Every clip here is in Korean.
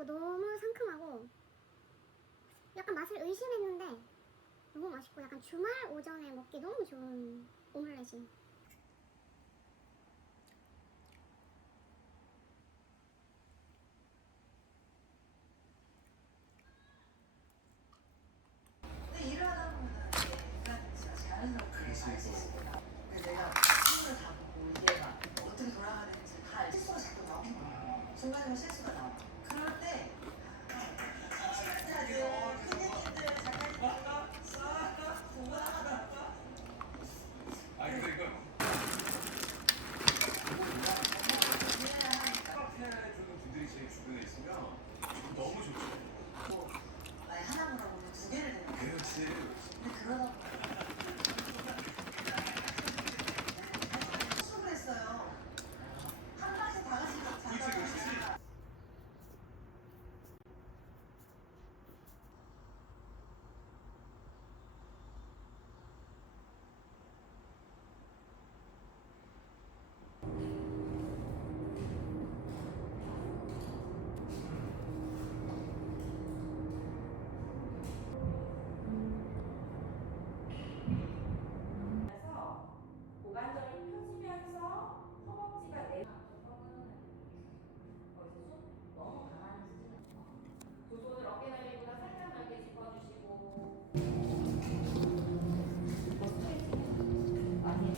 달달해가지고 너무 상큼하고 약간 맛을 의심했는데 너무 맛있고 약간 주말 오전에 먹기 너무 좋은 오믈렛이. 근데 일을 하다 보면은 인간은 진짜 자연스럽게 알 수 있습니다. 근데 내가 친구를 다 보고 이게 막 어떻게 돌아가는지 다 실수가 자꾸 나오는 거예요. 순간적으로 실수가 나와. 그럴 때 시간자들, 피디님들, 작가님들 아니 근데 이거 카페해주는 분들이 제 주변에 있으면 너무 좋죠. 나의 하나무라고 두 개를 내는 거예요. 그렇지. 근데 그러다 보니까 수습을 했어요. 한 방에서 다 같이 잡아가지고. 고관절이 펴지면서 허벅지가 너무 강한 두 손을 어깨 넓이보다 살짝 넓게 짚어주시고 스트레칭 많이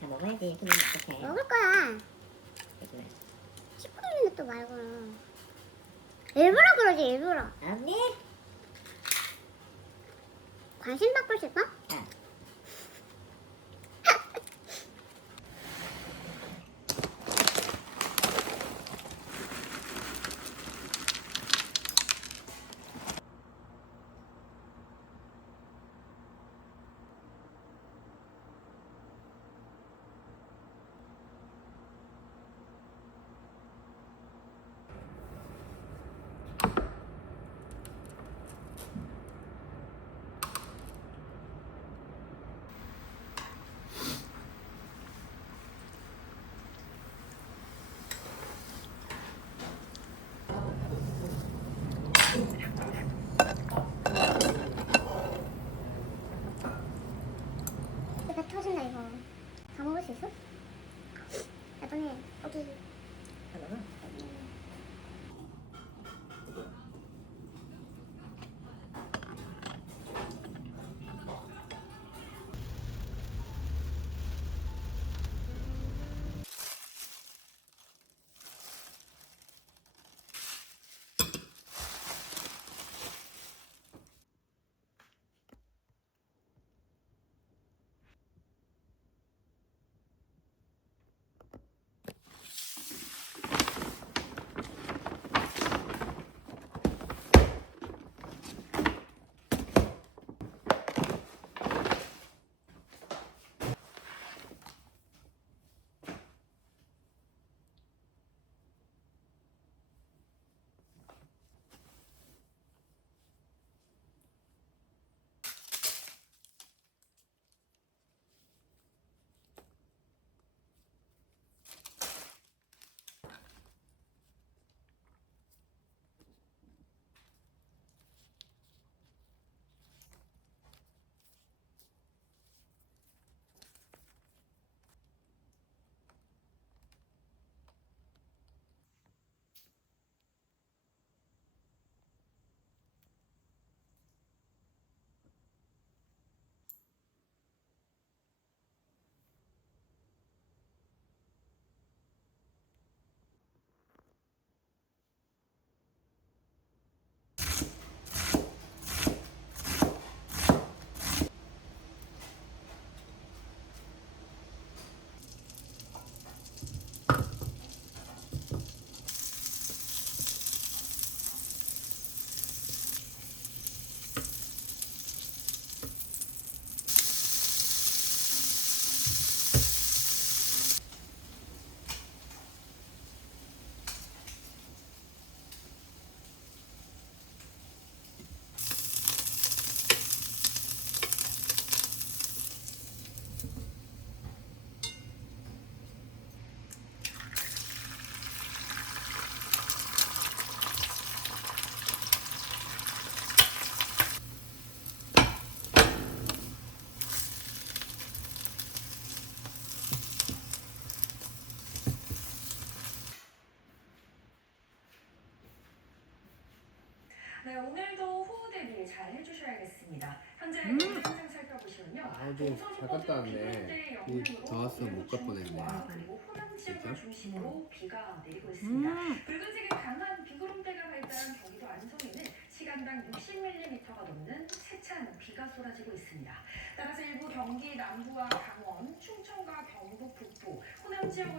다 먹어야지. 그러면 어떡해. 먹을 거야. 그치? 시푸리는 또 말고. 일부러 그러지 일부러. 언니? 관심 받고 싶어? 아. 잘 해주셔야겠습니다. 현재 음. 영상 살펴보시면요. 아이고 잘 갔다 왔네. 비 더 왔으면 못 갈 뻔했네. 그리고 호남 지역을 진짜? 중심으로 비가 내리고 있습니다. 음. 붉은색의 강한 비구름대가 발달한 경기도 안성에는 시간당 60mm가 넘는 세찬 비가 쏟아지고 있습니다. 따라서 일부 경기 남부와 강원, 충청과 경북 북부, 호남 지역을